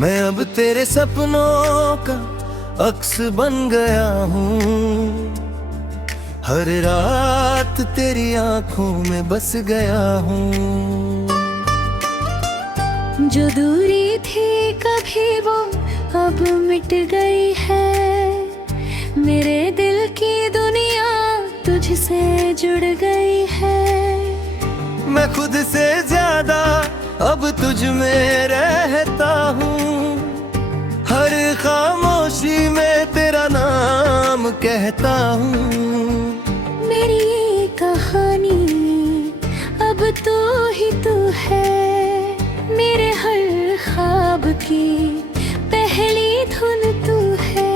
मैं अब तेरे सपनों का अक्स बन गया हूँ। हर रात तेरी आंखों में बस गया हूँ। जो दूरी थी कभी वो अब मिट गई है। मेरे दिल की दुनिया तुझसे जुड़ गई है। मैं खुद से ज्यादा अब तुझ में रहता हूँ। हर खामोशी में तेरा नाम कहता हूँ। मेरी ये कहानी अब तू ही तू है। मेरे हर ख्वाब की पहली धुन तू है।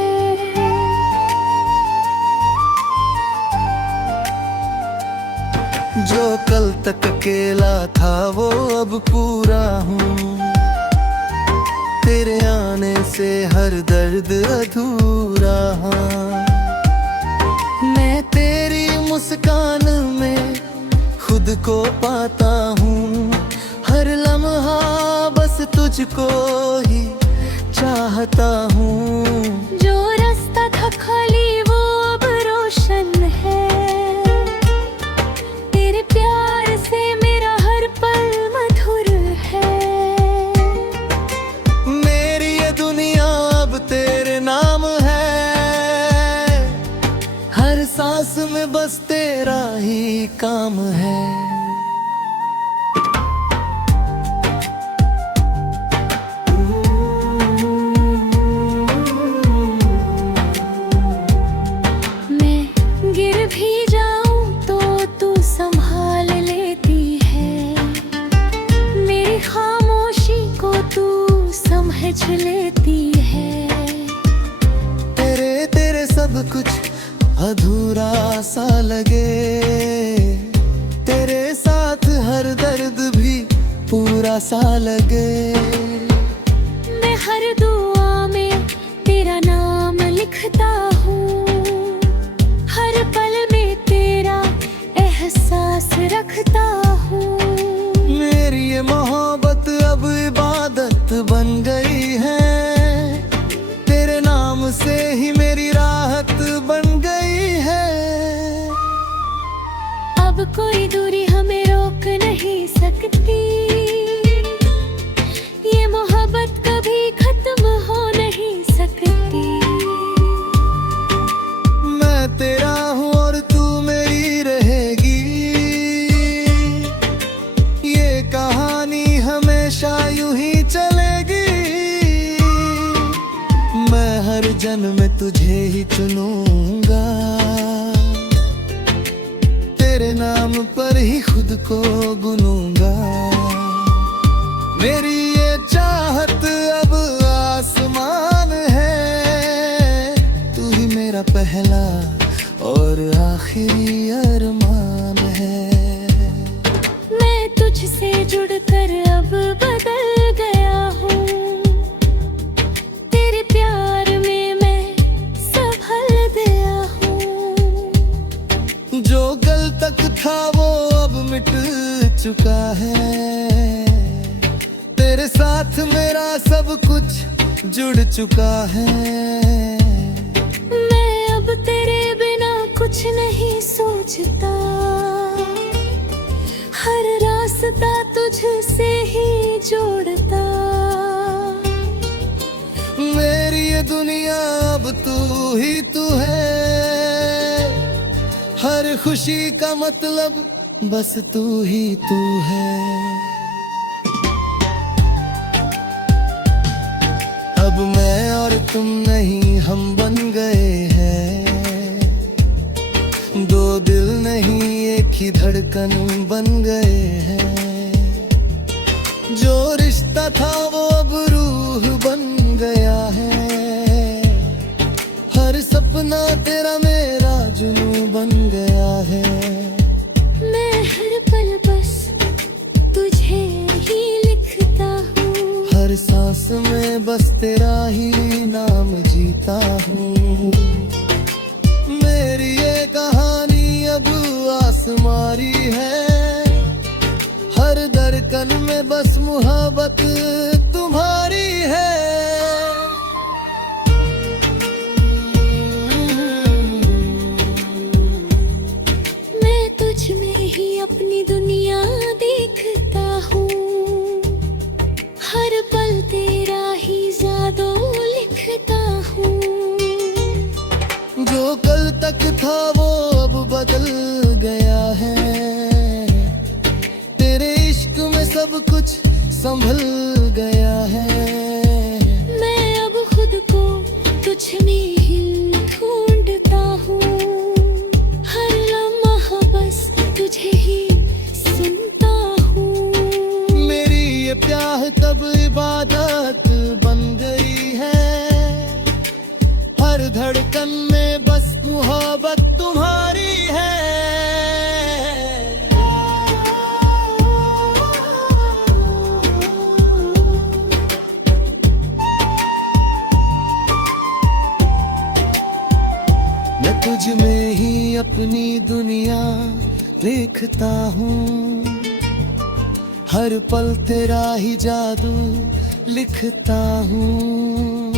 जो कल तक अकेला था वो अब पूरा हूँ। तेरे आने से हर दर्द अधूरा। मैं तेरी मुस्कान में खुद को पाता हूँ। हर लम्हा बस तुझको ही चाहता हूँ। जो रास्ता था खाली वो अब रोशन है। तेरे प्यार से मेरा हर पल मधुर है। मेरी ये दुनिया अब तेरे नाम है। हर सांस में बस तेरा ही काम है। लेती है। तेरे सब कुछ अधूरा सा लगे। तेरे साथ हर दर्द भी पूरा सा लगे। मैं हर दुआ में तेरा नाम लिखता हूँ। हर पल में तेरा एहसास रखता हूँ। मेरी ये मोहब्बत अब इबादत बन गई है। तेरे नाम से ही मेरी राहत बन गई है। अब कोई दूरी हमें रोक नहीं सकती। ये मोहब्बत कभी खत्म हो नहीं सकती। मैं तेरा हूँ और तू मेरी रहेगी। ये कहानी हमेशा यूं ही चलेगी। मैं हर जन्म में तुझे ही चुनूंगा। तेरे नाम पर ही खुद को गुनूंगा। मेरी ये चाहत अब आसमान है। तू ही मेरा पहला और आखिरी अरमान है। मैं तुझसे जुड़कर अब बदल गया हूँ। तेरे प्यार में मैं संभल गया हूँ। जो कल तक था वो अब मिट चुका है। तेरे साथ मेरा सब कुछ जुड़ चुका है। मैं अब तेरे बिना कुछ नहीं सोचता। हर रास्ता तुझसे ही जोड़ता। मेरी ये दुनिया अब तू ही तू है। हर खुशी का मतलब बस तू ही तू है। अब मैं और तुम नहीं हम बन गए हैं। दो दिल नहीं एक ही धड़कन बन गए हैं। जो रिश्ता था वो अब रूह बन गया है। हर सपना तेरा मेरा जुनून बन गया है। मैं हर पल बस तुझे ही लिखता हूँ। हर सांस में बस तेरा ही नाम जीता हूँ। मेरी ये कहानी अब आसमारी है। हर धड़कन में बस मोहब्बत तुम्हारी है। अपनी दुनिया देखता हूँ, हर पल तेरा ही जादू लिखता हूँ। जो कल तक था वो अब बदल गया है, तेरे इश्क में सब कुछ संभल गया है। मैं अब खुद को तुझ में ही ढूंढता हूँ, हर लम्हा बस तुझे ही सुनता हूँ। मेरी ये प्यार तब इबादत बन गई है, हर धड़कन में बस मोहब्बत तुम्हारी है। मैं तुझ में ही अपनी दुनिया देखता हूँ, हर पल तेरा ही जादू लिखता हूँ।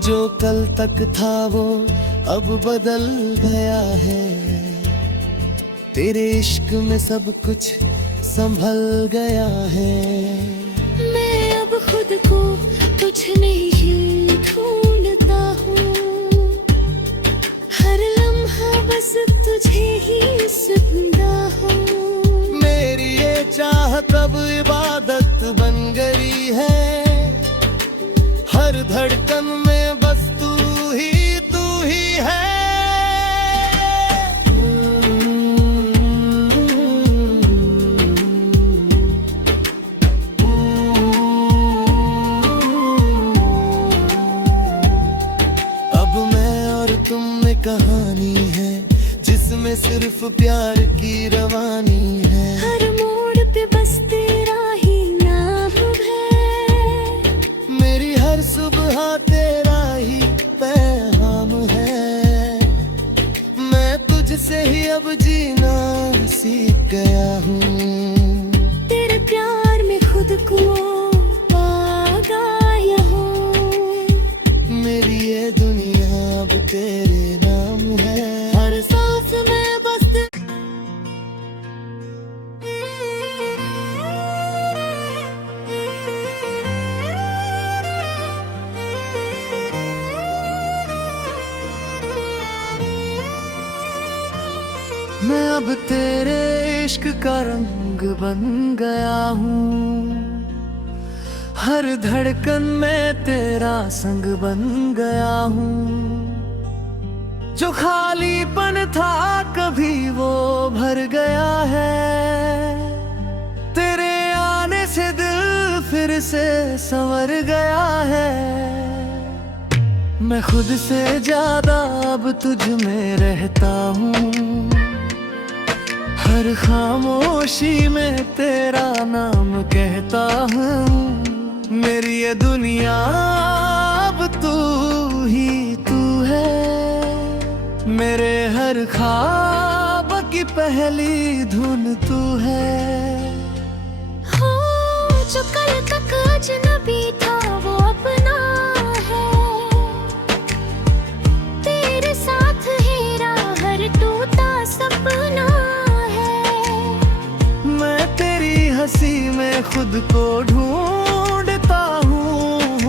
जो कल तक था वो अब बदल गया है, तेरे इश्क में सब कुछ संभल गया है। मैं अब खुद को तुझ में ही ढूंढता हूँ, हर लम्हा बस तुझे ही सुनता हूँ। मेरी ये चाहत अब इबादत बन गई है, हर धड़कन में बस तू ही है। अब मैं और तुम में कहानी है, जिसमें सिर्फ प्यार की रवानी है। हर मोड़ पे बस तेरा ही नाम है, मेरी हर सुबह तेरा ही पैगाम है। मैं तुझसे ही अब जीना सीख गया हूँ, तेरे प्यार में खुद को पा गया हूँ। मेरी ये दुनिया अब तेरे नाम है, हर सांस में बस मैं अब तेरे इश्क का रंग बन गया हूँ, हर धड़कन में तेरा संग बन गया हूँ। जो खालीपन था कभी वो भर गया है, तेरे आने से दिल फिर से संवर गया है। मैं खुद से ज्यादा अब तुझ में रहता हूँ, हर खामोशी में तेरा नाम कहता हूँ। मेरी ये दुनिया अब तू ही तू है, मेरे हर ख्वाब की पहली धुन तू है। हो जो कल तक अजनबी था वो अपना है, तेरे साथ हेरा हर टूटा सपना। हंसी में खुद को ढूंढता हूँ,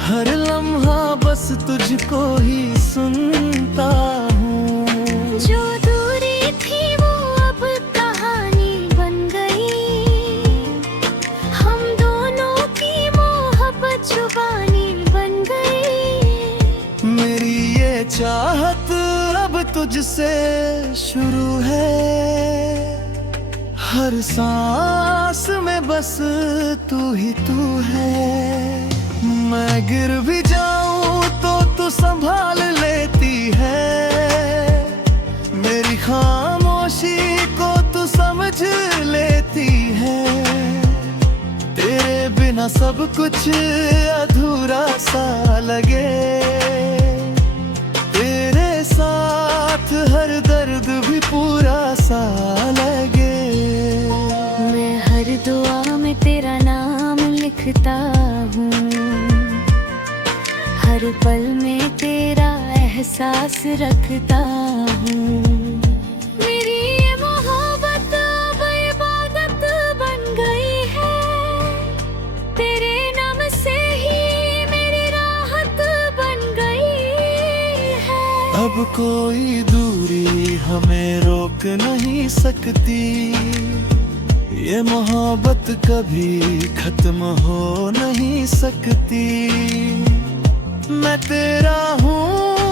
हर लम्हा बस तुझको ही सुनता हूँ। जो दूरी थी वो अब कहानी बन गई, हम दोनों की मोहब्बत जुबानी बन गई। मेरी ये चाहत अब तुझसे शुरू है, हर सांस में बस तू ही तू है। मैं गिर भी जाऊं तो तू संभाल लेती है, मेरी खामोशी को तू समझ लेती है। तेरे बिना सब कुछ अधूरा सा लगे, तेरे साथ हर दर्द भी पूरा सा लगे। मैं हर दुआ में तेरा नाम लिखता हूँ, हर पल में तेरा एहसास रखता हूँ। मेरी ये मोहब्बत रुक नहीं सकती। ये मोहब्बत कभी खत्म हो नहीं सकती। मैं तेरा हूँ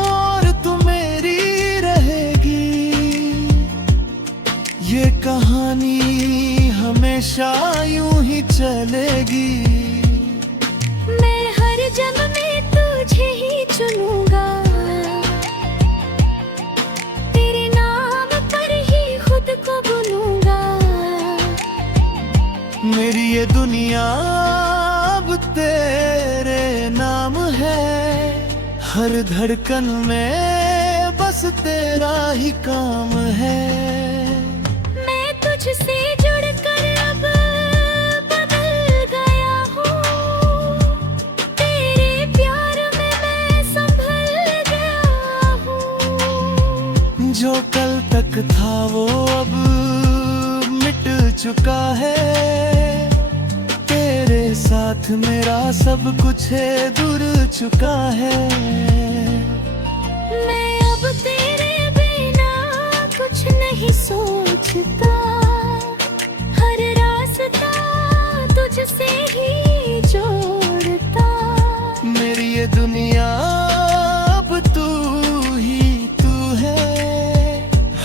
और तू मेरी रहेगी। ये कहानी हमेशा यूं ही चलेगी। मैं हर जन्म में तुझे ही चुनूंगा। तेरे नाम पर ही खुद को बुनूंगा। मेरी ये दुनिया अब तेरे नाम है। हर धड़कन में बस तेरा ही काम है। मैं तुझसे जुड़कर अब बदल गया हूँ। तेरे प्यार में मैं संभल गया हूँ। जो कल तक था वो अब मिट चुका है। तेरे साथ मेरा सब कुछ दूर चुका है। मैं अब तेरे बिना कुछ नहीं सोचता। हर रास्ता तुझसे ही जोड़ता। मेरी ये दुनिया अब तू ही तू है।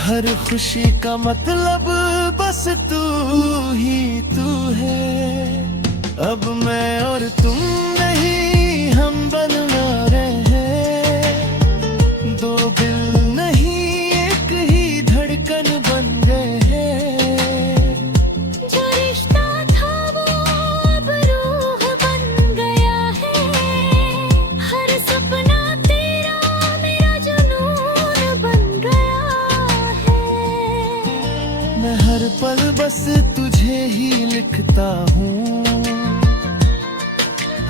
हर खुशी का मतलब बस तू ही तू है। अब मैं और तुम नहीं हम बना रहे हैं। दो दिल नहीं एक ही धड़कन बन गए हैं। जो रिश्ता था वो अब रूह बन गया है। हर सपना तेरा मेरा जुनून बन गया है। मैं हर पल बस तुझे ही लिखता हूँ।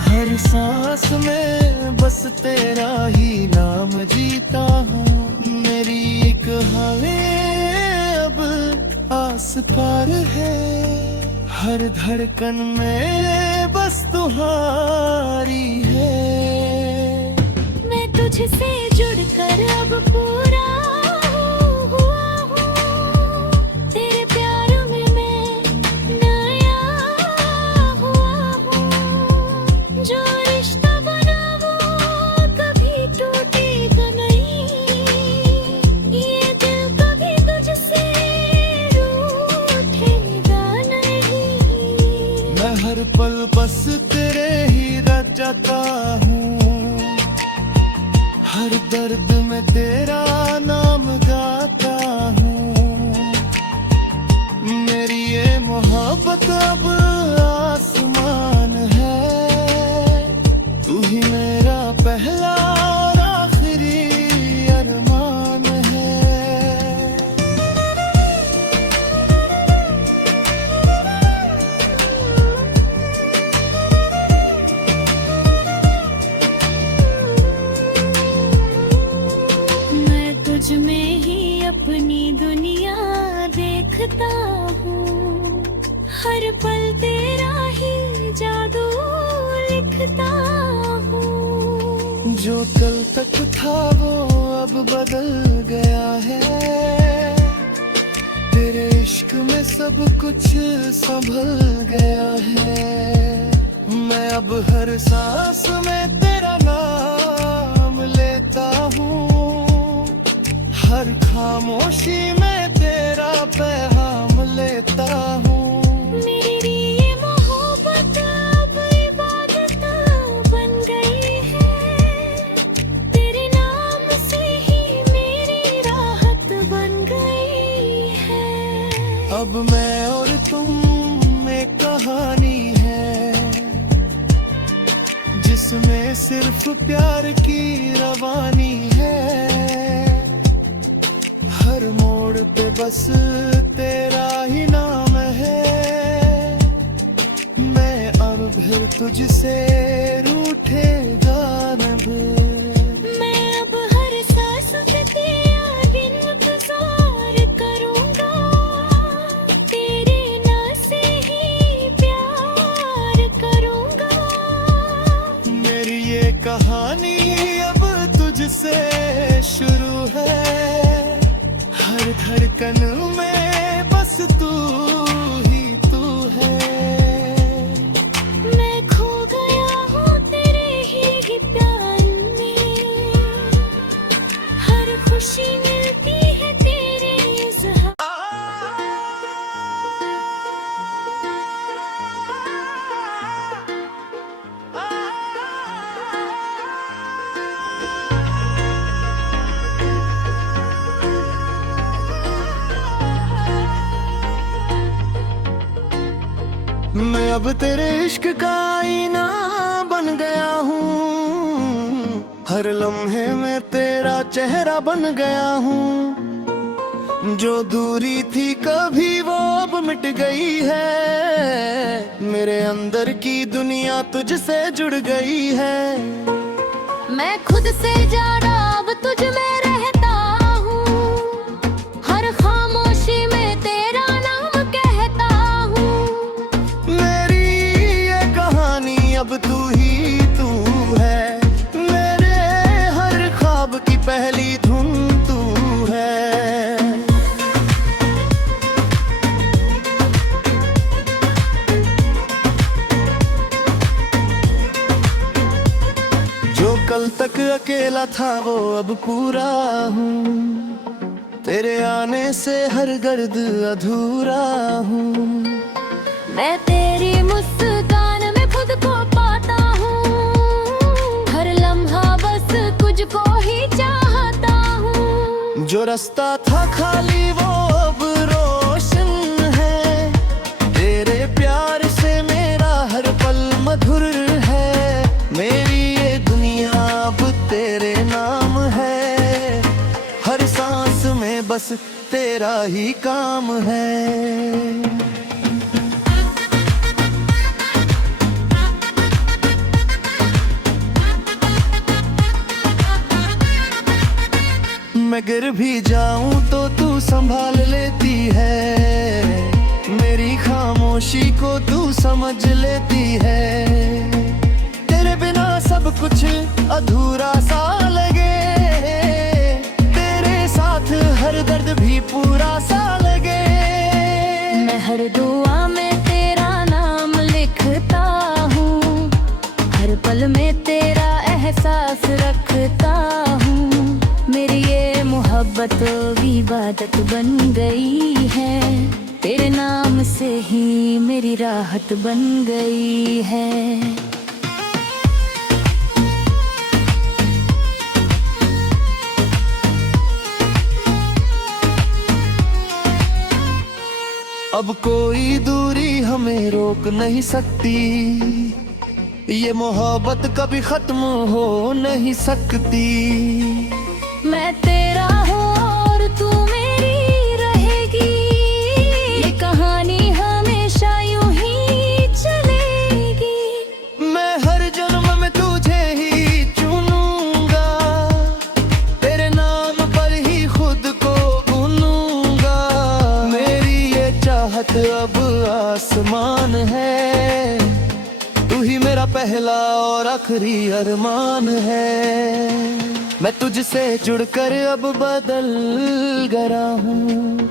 हर सांस में बस तेरा ही नाम जीता हूँ। मेरी एक हमें अब आस पार है। हर धड़कन में बस तुम्हारी है। मैं तुझसे जुड़कर अब पूरा हुआ हूँ। तेरे प्यार में मैं नया हुआ हूँ। जो रिश्ता बना वो कभी टूटेगा नहीं। ये दिल कभी तुझसे रूठेगा नहीं। मैं हर पल बस तेरे ही रच जाता हूँ। हर दर्द में तेरा नाम गाता हूँ। मेरी ये मोहब्बत अब आसमान है। तू ही मेरा पहला और आखिरी अरमान है। मैं तुझ में ही अपनी दुनिया देखता हूँ। हर पल तेरा ही जादू लिखता हूँ। जो कल तक था वो अब बदल गया है। तेरे इश्क में सब कुछ संभल गया है। मैं अब हर सांस में तेरा नाम लेता हूँ। हर खामोशी में तेरा पैगाम लेता हूँ। मेरी ये मोहब्बत अब इबादत बन गई है। तेरे नाम से ही मेरी राहत बन गई है। अब मैं और तुम एक कहानी है। जिसमें सिर्फ प्यार की रवानी है। हर मोड़ पे बस तेरा ही नाम है। मैं अब फिर तुझसे रूठेगा नहीं। मैं अब हर सांस पे तेरा इंतजार करूंगा। तेरे नाम से ही प्यार करूंगा। मेरी ये कहानी अब तुझसे शुरू है। हर धड़कन धड़कन में बस तू ही तू है। मैं खो गया हूँ तेरे ही प्यार में, हर खुशी मिलती है तेरे इज़हार। मैं अब तेरे इश्क का आईना बन गया हूँ, हर लम्हे में तेरा चेहरा बन गया हूँ। जो दूरी थी कभी वो अब मिट गई है, मेरे अंदर की दुनिया तुझसे जुड़ गई है। मैं खुद से ज्यादा अब तुझ में रहता हूँ, हर खामोशी में तेरा नाम कहता हूँ। मेरी ये कहानी अब तू ही तू है, मेरे हर ख्वाब की पहली धुन तू है। जो कल तक अकेला था वो अब पूरा हूँ, तेरे आने से हर गर्द अधूरा हूँ। मैं तेरी मुस्कान में खुद को पाता हूँ, हर लम्हा बस तुझको ही चाहता हूँ। जो रास्ता था खाली वो अब रोशन है, तेरे प्यार से मेरा हर पल मधुर है। मेरी ये दुनिया अब तेरे नाम है, हर सांस में बस तेरा ही काम है। मैं गिर भी जाऊं तो तू संभाल लेती है, मेरी खामोशी को तू समझ लेती है। तेरे बिना सब कुछ अधूरा सा लगे, तेरे साथ हर दर्द भी पूरा सा लगे। मैं हर दुआ में तेरा नाम लिखता हूँ, हर पल में तेरा एहसास रखता हूँ। मेरी ये मोहब्बत इबादत बन गई है, तेरे नाम से ही मेरी राहत बन गई है। अब कोई दूरी हमें रोक नहीं सकती, ये मोहब्बत कभी खत्म हो नहीं सकती। मैं तेरा हूँ और तू मेरी रहेगी, ये कहानी हमेशा यूं ही चलेगी। मैं हर जन्म में तुझे ही चुनूंगा, तेरे नाम पर ही खुद को भूलूंगा। मेरी ये चाहत अब आसमान है, तू ही मेरा पहला और आखिरी अरमान है। मैं तुझसे जुड़कर अब बदल गया हूँ,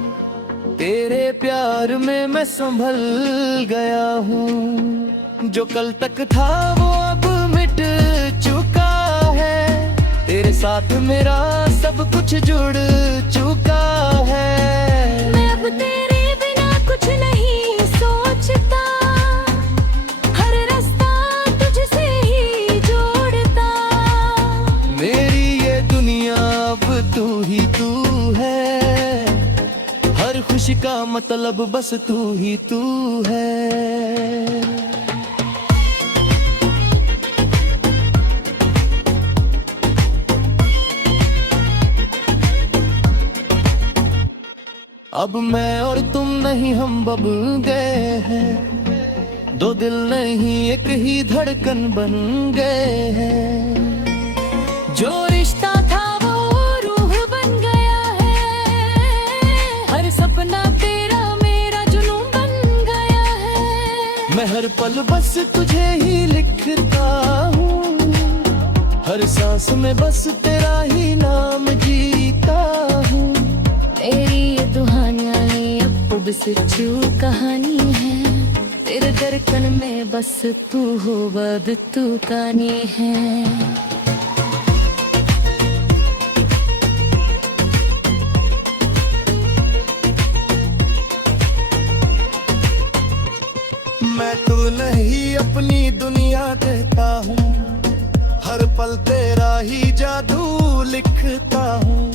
तेरे प्यार में मैं संभल गया हूँ। जो कल तक था वो अब मिट चुका है, तेरे साथ मेरा सब कुछ जुड़ चुका है। मैं अब तेरे बिना कुछ नहीं सोचता, हर रास्ता तुझसे ही जोड़ता। मेरी ये दुनिया अब तू ही तू है, हर खुशी का मतलब बस तू ही तू है। अब मैं और तुम नहीं हम बबल गए हैं, दो दिल नहीं एक ही धड़कन बन गए हैं। जो रिश्ता था वो रूह बन गया है, हर सपना तेरा मेरा जुनून बन गया है। मैं हर पल बस तुझे ही लिखता हूँ, हर सांस में बस तेरा ही नाम जीता हूँ। तेरी ये दुआ सब सच्ची कहानी है। तेरे धड़कन में बस तू हो, बद तू कहानी है। मैं तू नहीं अपनी दुनिया देता हूँ, हर पल तेरा ही जादू लिखता हूँ।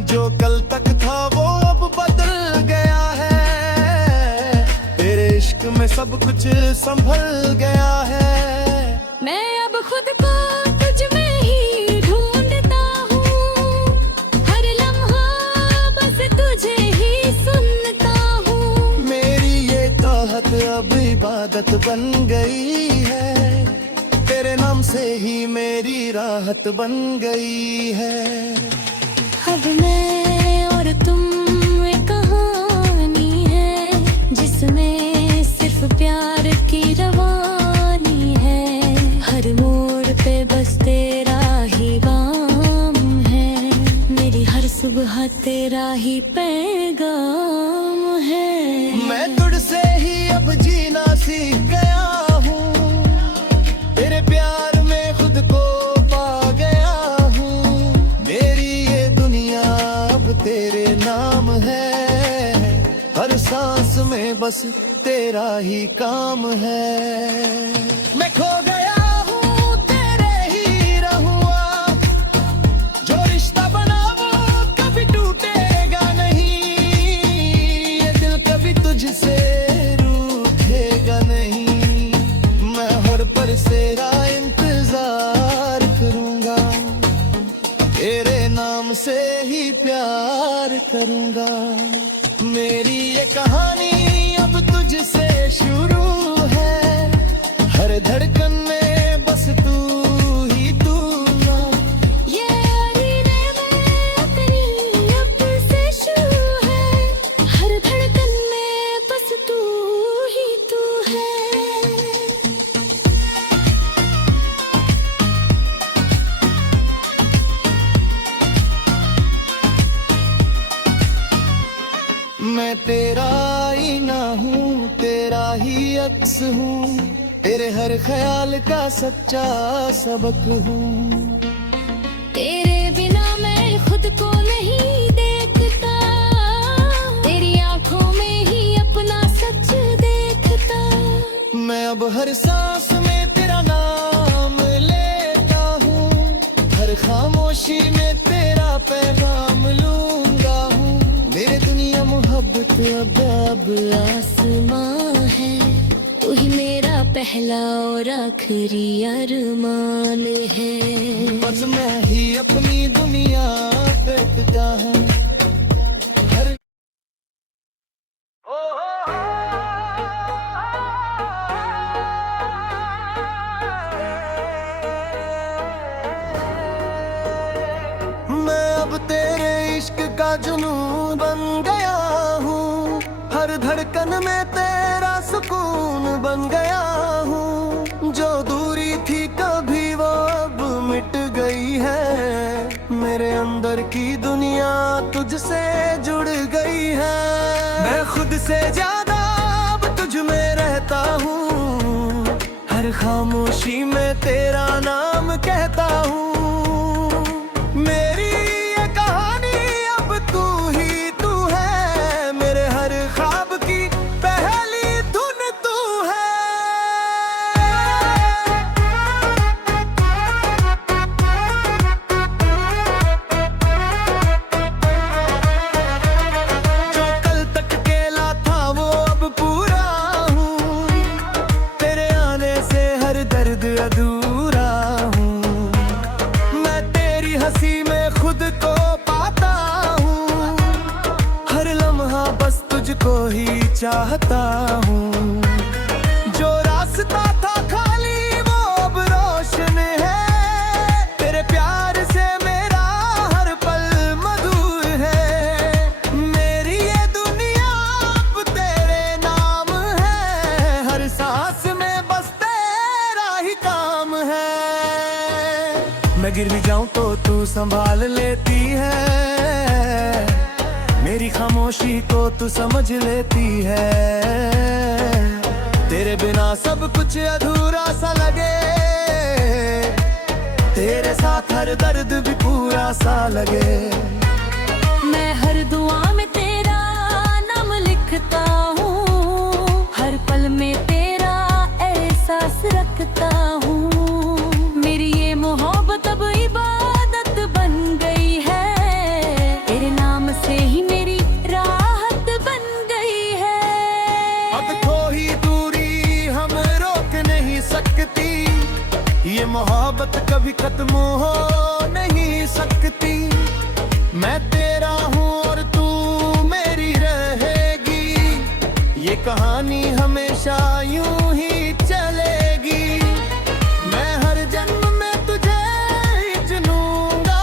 जो कल तक था वो अब बदल गया है, तेरे इश्क में सब कुछ संभल गया है। मैं अब खुद को तुझ में ही ढूंढता हूँ, हर लम्हा बस तुझे ही सुनता हूँ। मेरी ये चाहत अब इबादत बन गई है, तेरे नाम से ही मेरी राहत बन गई है। अब मैं और तुम एक कहानी है, जिसमें सिर्फ प्यार की रवानी है। हर मोड़ पे बस तेरा ही वाम है, मेरी हर सुबह तेरा ही पैगाम है। मैं तुझसे ही अब जीना सीख गया हूँ, तेरे प्यार में खुद को पा गया हूँ। मेरी ये दुनिया अब तेरे नाम है, हर सांस में बस तेरा ही काम है। मैं खो गया हूँ तेरे ही रहूँगा, जो रिश्ता बना वो कभी टूटेगा नहीं। ये दिल कभी तुझसे रूठेगा नहीं, मैं हर पल तेरा इंतजार करूँगा, तेरे नाम से ही प्यार करूँगा। मेरी ये कहानी अब तुझसे शुरू है, हर धड़कन में बस तू ही तू ना। ये अरीने में अपनी अब से शुरू है, हर धड़कन में बस तू ही तू है। मैं तेरा आईना हूँ, तेरा ही अक्स हूँ, तेरे हर ख्याल का सच्चा सबक हूँ। तेरे बिना मैं खुद को नहीं देखता, तेरी आंखों में ही अपना सच देखता। मैं अब हर सांस में तेरा नाम लेता हूँ, हर खामोशी में तेरा पैगाम लूंगा हूँ। मेरे दुनिया मोहब्बत अब आसमां है, तू ही मेरा पहला और आखिरी अरमान है। बस मैं ही अपनी दुनिया देखता है। हर मैं अब तेरे इश्क का जुनून बन गया हूँ, हर धड़कन में तेरा सुकून बन गया हूँ। जो दूरी थी कभी वो अब मिट गई है, मेरे अंदर की दुनिया तुझसे जुड़ गई है। मैं खुद से ज्यादा अब तुझ में रहता हूँ, हर खामोशी में तेरा नाम कहता हूँ। मेरी ये कहानी अब तू ही तू है, मेरे हर ख्वाब की पहली धुन तू है। जो कल तक अकेला था वो अब पूरा हूँ, तेरे आने से हर दर्द अधूरा हूँ। मैं तेरी हंसी में खुद को पाता हूँ, हर लम्हा बस तुझको ही चाहता हूँ। जो रास्ता था खाली वो अब रोशन है, तेरे प्यार से मेरा हर पल मधुर है। मेरी ये दुनिया अब तेरे नाम है, हर सांस में बस तेरा ही काम है। मैं गिर भी जाऊं तो तू संभाल लेती है, मेरी खामोशी को तू समझ लेती है। तेरे बिना सब कुछ अधूरा सा लगे, तेरे साथ हर दर्द भी पूरा सा लगे। मैं हर दुआ में तेरा नाम लिखता हूँ, हर पल में तेरा एहसास रखता हूँ। मेरी ये मोहब्बत अब इबादत बन गई है, तेरे नाम से ही मेरी राहत बन गई है। अब कोई दूरी हम रोक नहीं सकती, ये मोहब्बत कभी खत्म हो नहीं सकती। मैं तेरा हूँ और तू मेरी रहेगी, ये कहानी हमेशा यूं ही चलेगी। मैं हर जन्म में तुझे ही चुनूंगा,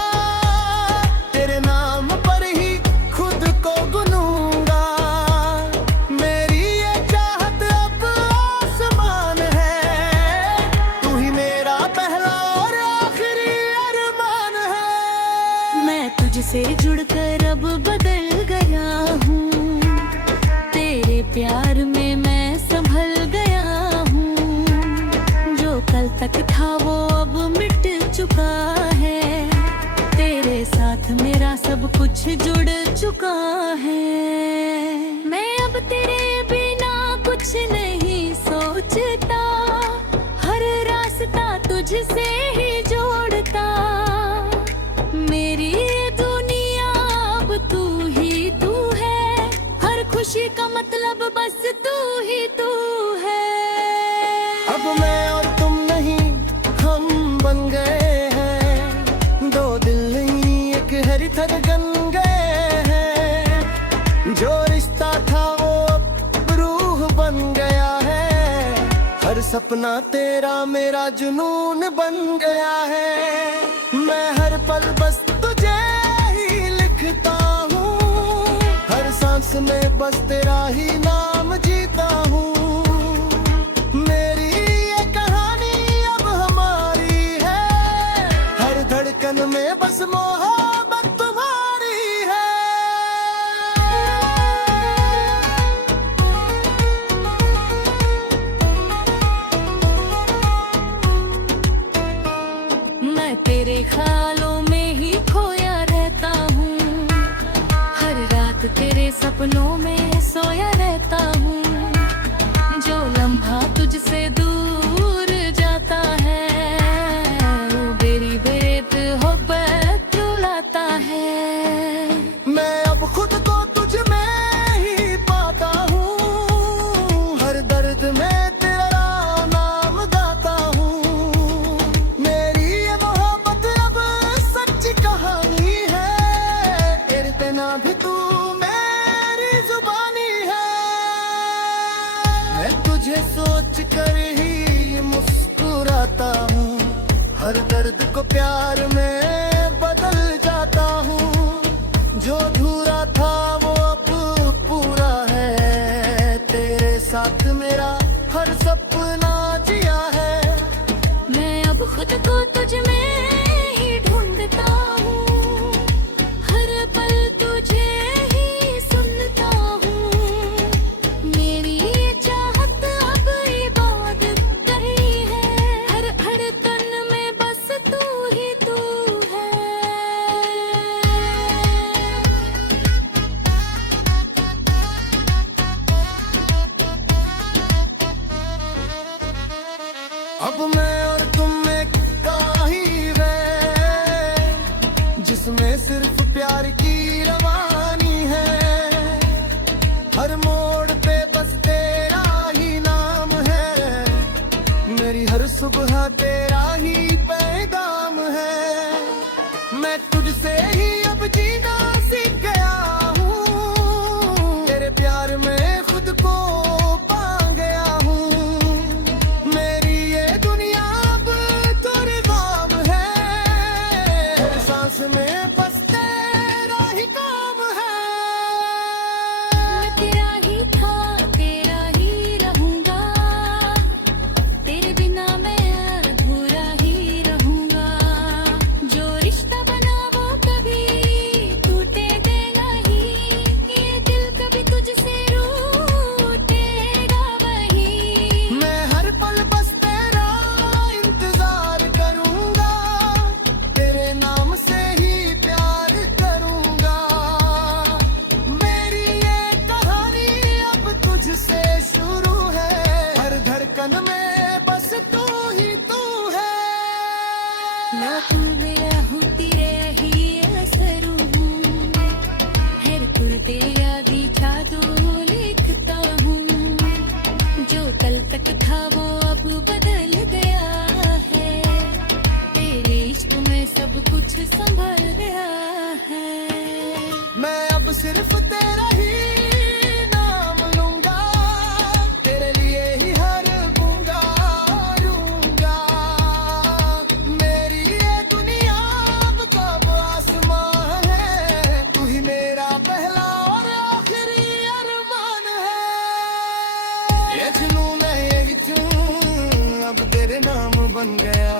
तेरे नाम पर ही खुद को गुनूंगा। मेरी ये चाहत अब आसमान है, तू ही मेरा पहला और आखिरी अरमान है। मैं तुझसे जुड़कर अब बदल गया हूँ, तेरे प्यार में मैं संभल गया हूँ। जो कल तक था वो अब मिट चुका है, तेरे साथ मेरा सब कुछ जुड़ चुका है। मैं अब तेरे बिना कुछ नहीं सोचता, हर रास्ता तुझसे ही जोड़ता। मेरी दुनिया अब तू ही तू है, हर खुशी का मतलब बस तू ही तू है। अब मैं और तुम नहीं हम बन गए हैं, दो दिल नहीं एक हरी धड़कन गए हैं। जो रिश्ता था वो अब रूह बन गया है, हर सपना तेरा मेरा जुनून बन गया है। मैं हर पल बस तुझे ही लिखता हूँ, हर सांस में बस तेरा ही नाम जीता हूँ। मेरी ये कहानी अब हमारी है, हर धड़कन में बस मोहब्बत तुम्हारी है। मैं तेरे ख्यालों में ही खोया रहता हूँ, हर रात तेरे सपनों में सोया रहता हूँ। जो लम्हा तुझसे दूर जाता है, वो बेरी बेत हो पैर रुलाता है। मैं अब खुद को तुझ में ही पाता हूँ, हर दर्द में तेरा नाम गाता हूँ। मेरी ये मोहब्बत अब सच्ची कहानी है, तेरे बिना भी तू मेरी जुबानी है। मैं तुझे सोच कर ही मुस्कुराता हूँ, हर दर्द को प्यार में बदल जाता हूँ। जो अधूरा था वो अब पूरा है, तेरे साथ मेरा हर सपना जिया है। मैं अब खुद को तुझ में ही ढूंढता हूँ, हर पल तुझे ही सुनता हूँ। मेरी ये चाहत अब इबादत रही है, हर हर तन में बस तू ही तू है। अब मैं और तुम में का ही है, जिसमें सिर्फ प्यार की रवानी है। हर मोड़ पे बस तेरा ही नाम है, मेरी हर सुबह तेरा ही पैगाम है। मैं तुझसे ही अब जीना सीख गया हूँ, तेरे प्यार में खुद को पा गया हूँ। मेरी ये दुनिया अब तेरे नाम है, हर सांस में बस तेरा ही काम है। मैं तेरा ही था, तेरा ही रहूंगा, तेरे बिना मैं अधूरा ही संभल गया है। मैं अब सिर्फ तेरा ही नाम लूंगा, तेरे लिए ही हर गूंगा रूंगा। मेरी ये दुनिया अब कब आसमां है, तू ही मेरा पहला और आखिरी अरमान है। ये जुनून है, ये क्यों अब तेरे नाम बन गया।